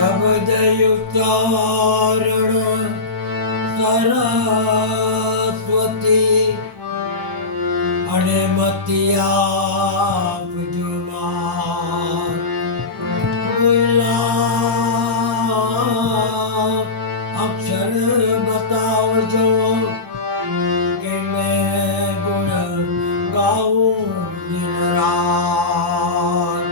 શબ્દયુક્તારણ સરસ્વતી અને મતિયા અક્ષર બતાવજો કે મેં ગુણ ગાઉં દિન રાત.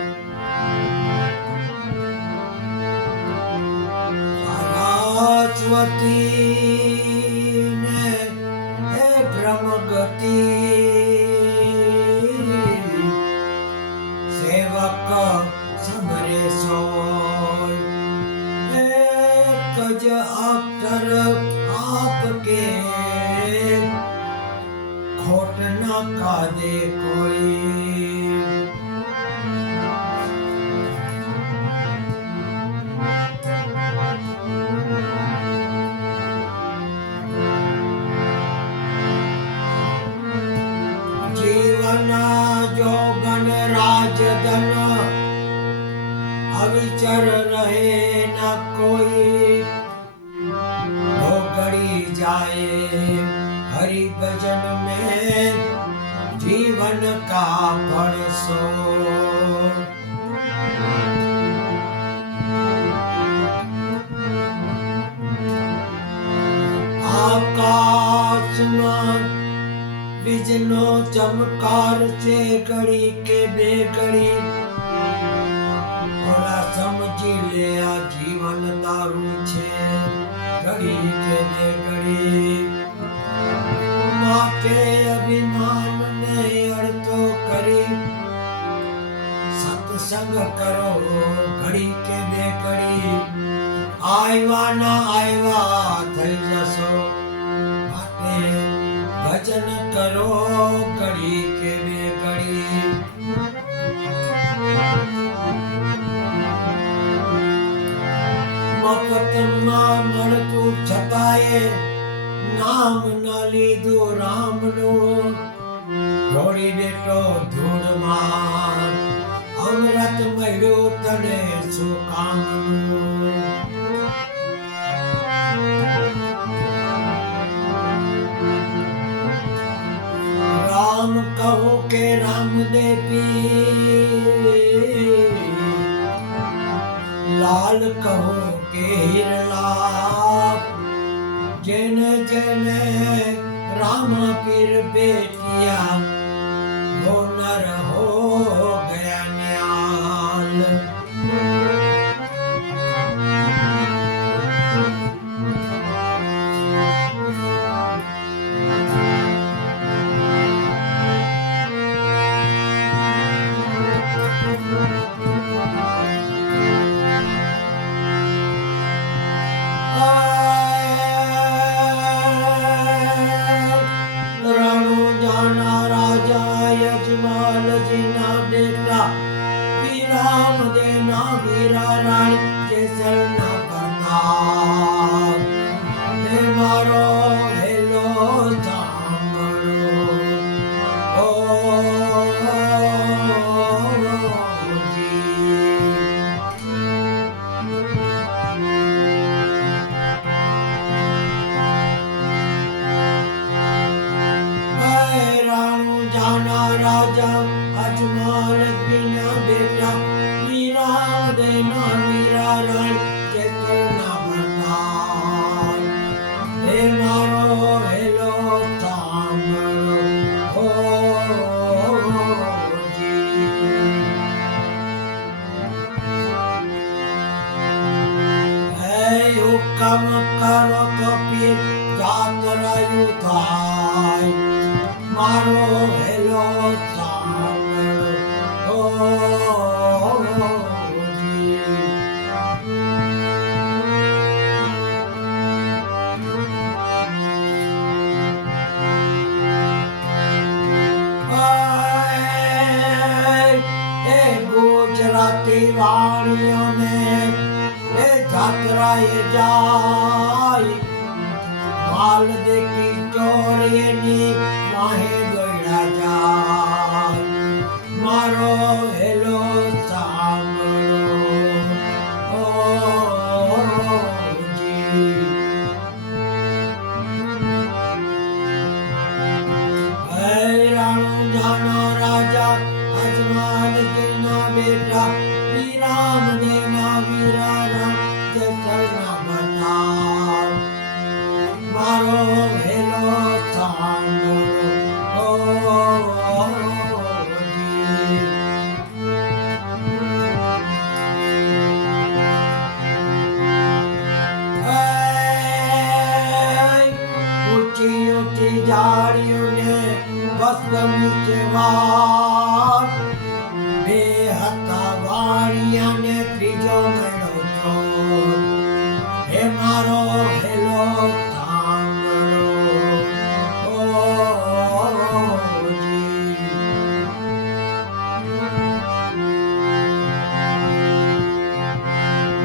સરસ્વતી ને હે બ્રહ્મગતિ સેવક સમરે સોય એક જ અક્ષર આપકે ખોટ ના કાદે કોઈ. જીવન જોગન રાજધન અવિચર રહે ન કોઈ. ढोकड़ी जाए हरि भजन में जीवन का भरसो. આકાશમાં વીજનો ચમકાર છે ઘડી કે બે ઘડી. થોડા સમજી લે આ જીવન તારું છે ઘડી કે બે ઘડી. માટે અભિમાન ને અડતો કરી સત્સંગ કરો ઘડી કે બે ઘડી. આવ્યા ના આવ્યા થઈ જશો માટે ભજન કરો ઘડી કે બે ઘડી. મફતમાં મળતું છતાંય નામ ના લીધું રામનું. ઢોળી બેઠો ધૂળમાં અમૃત મળ્યું તને શું કામનું. રામ કહું કે રામદેવી, લાલ કહો કે હીરલા. જેને જેને રામ પીર બેટિયા वो नर हो गया न्याल. કામ કરો તો પીર જાતરાયુ થાય. મારો હેલો સાંભળો એ ગુજરાતી વાણીઓને જાત્રાએ જાય. માલ દેખી ચોરીની માહે દોડા જાય. મારો હેલો સાંભળો ત્રીજો મહિનો ચોથ હે મારો હેલો સાંભળો ઓજી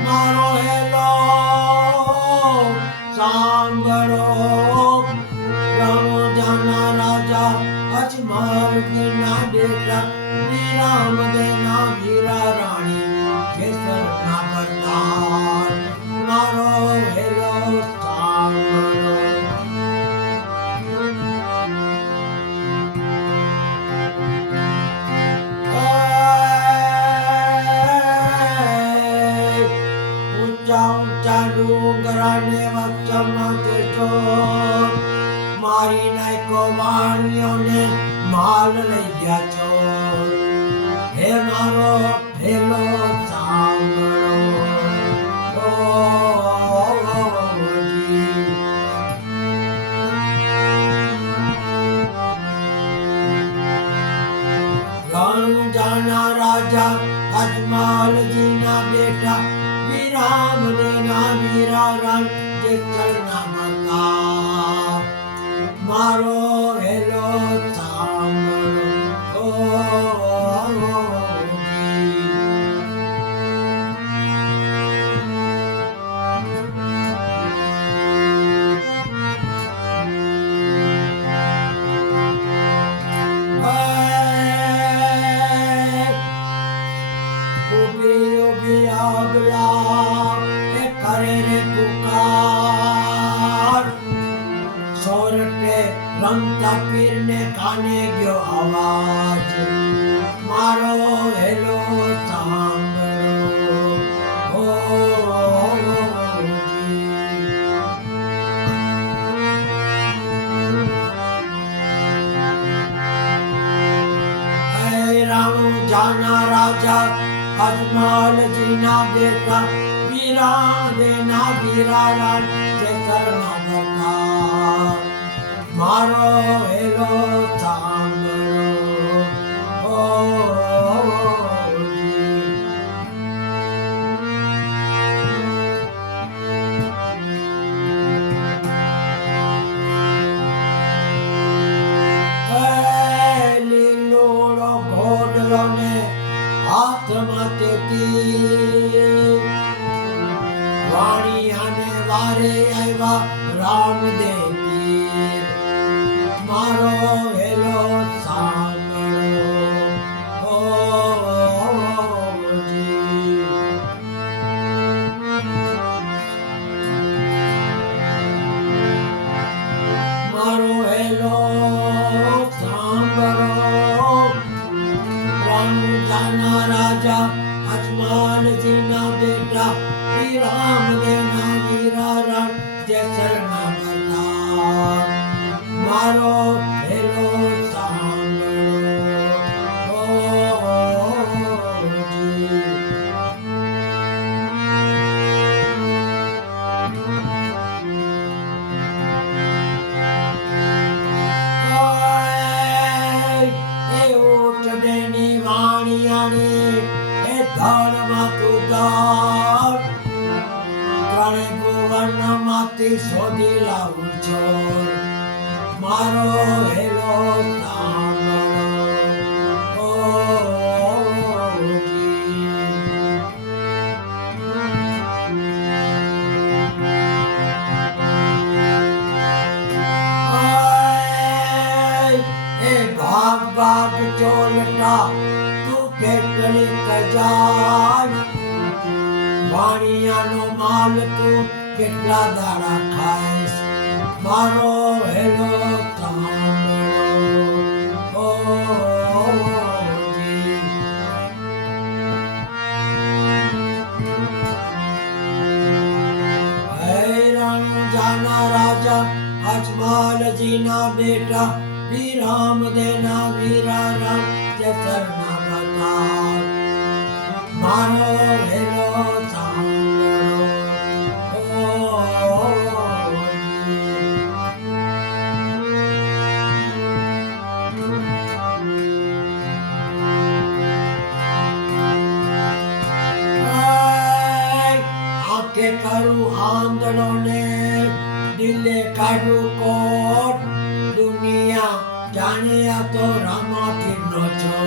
મારો હેલો સાંભળો રામજાના રાજા અજમલ કે ના બેટા રામ દેના વીરા રાણી કેસર ના કરતાર મારો હેલો સાંભળો ઊંચા ઊંચા ડુંગરાને વચ્ચમાં તેજો મારી નાયકો વાણીઓને માલ લઈ ગયા છો હે મારો હેલો સાંભળો ઓજી રણજાના રાજા અજમાલજીના બેટા વિરામ દેના વીરા રણ જેસરના મતા મારો હેલો સાંભળો રમતા પીરને કાને ગયો આવાજ મારો હેલો સાંભળો હે રામજાના રાજા અજમલજીના બેટા વીરા દેના વીરા રાજ જેસરના કરતા મારો હેલો સાંભળો ઓજી લીલોડો ઘોડલો ને હાથમાં તેતી વાણિયાને વારે આવ્યા રામદેવ મારો હેલો સાંભળો ઓજી મારો હેલો સાંભળો રણજાના રાજા અજમાલજીના બેટા વિરામ દેના વીરા રણ જેસરના કરતા મારો હેલો સાંભળો ઓજી એ ઊટ દેની વાણિયાણી એ ધનમાં તું દાર ત્રણે ભુવનમાંથી શોધી લાવું છો મારો હેલો સાંભળો ઓજી એ ભાગ ભાગ ચોલટા તું કેટલી કજાર વાણિયાનો માલ તું કેટલા દાડા ખાઈશ મારો હેલો સાંભળો ઓજી હે રણજાના રાજા અજમાલજીના બેટા વિરામ દેના વીરા રણ જેસરના કરતા મારો હેલો સાંભળો ઓજી કે કરું આંધળો ને દિલે કાઢું કોટ દુનિયા જાણે આ તો રામાથી નો છો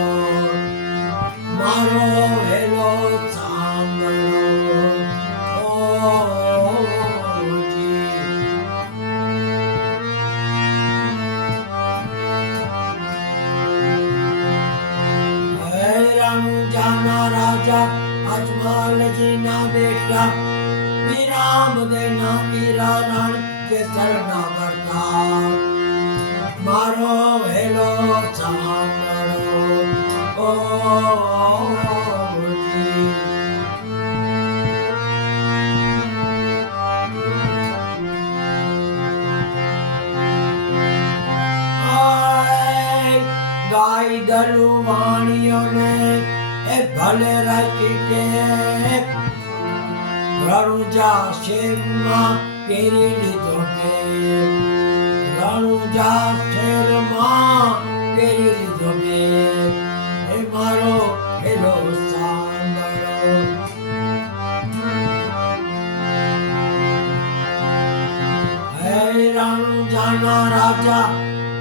મારો હેલો સાંભળો જાના રાજા અજમલજી ના બેટા વિરામ દેના વીરા રાણી કે શરણા કરતા મારો હેલો સાંભળો ગાય દલુ વાણીઓને એ ભલે રાખી કે રણુજા શેરમાં પહેરી લીધો કે રણુજા શેરમાં પહેરી લીધો કે એ મારો હેલો સાંભળો હે રણુજાના રાજા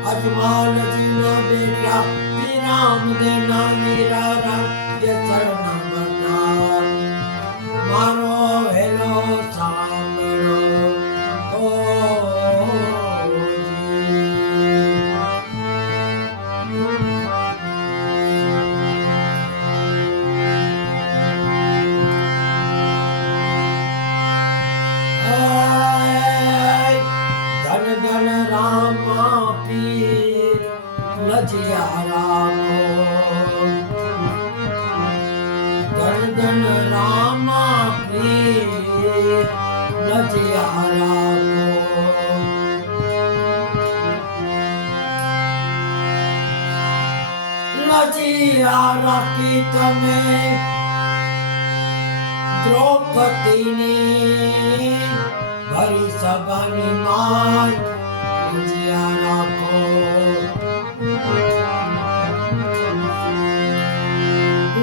અજમાલજીના બેટા વિરામ દેના વીરા રાજ્ય શરણા કરતા મારો હેલો સાંભળો ધન ધન રામા પીર લજિયા રામો ધન ધન રામા પીર લજિયા રામો લજિયા રાખી તમે દ્રૌપદીની ભરી સભાની માય લજિયા રાખો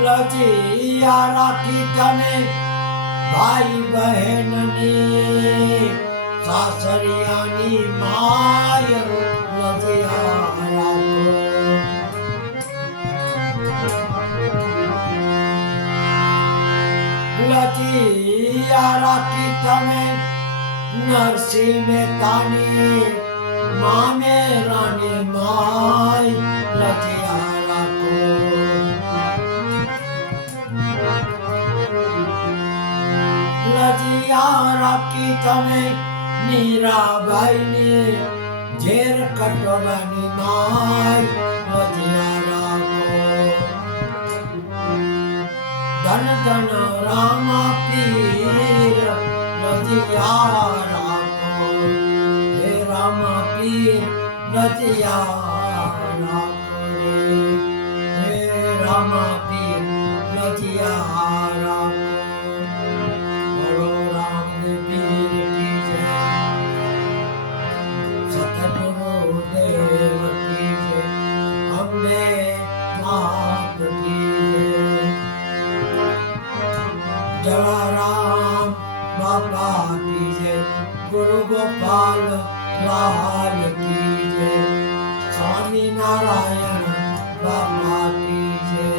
લજિયા રાખી તમે ભાઈ બહેનની સાસરિયાની માય લજિયા રાખો લજિયા રાખી તમે નરસિંહ મહેતાની મામેરાની માય લજિયા રાખો લજિયા રાખી તમે મીરાબાઈની ઝેર કટોરાની માય લજિયા રાખો ધન ધન રામા પીર લજિયા રાખો હે રામા પીર લજિયા રાખો હે રામા પીર લજિયા રાખો બોલો રામદેવ પીર કી જય સતગુરુ દેવ કી જય અંબે માત કી જય જલારામ બાપા કી જય ગુરુ ગોપાલ લાલ કી જય સ્વામી નારાયણ બાપા કી જય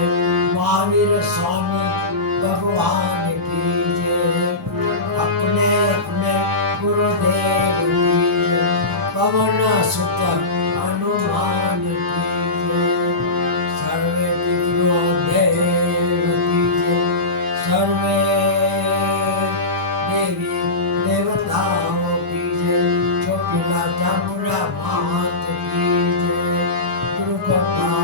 મહાવીર સ્વામી भगवान की जय अपने अपने गुरुदेव की जय पवन सुत हनुमान की जय सर्वे पितरो देव की जय सर्वे देवी देवताओं की जय चोटिला चामुंडा मात की जय गुरु गोपाल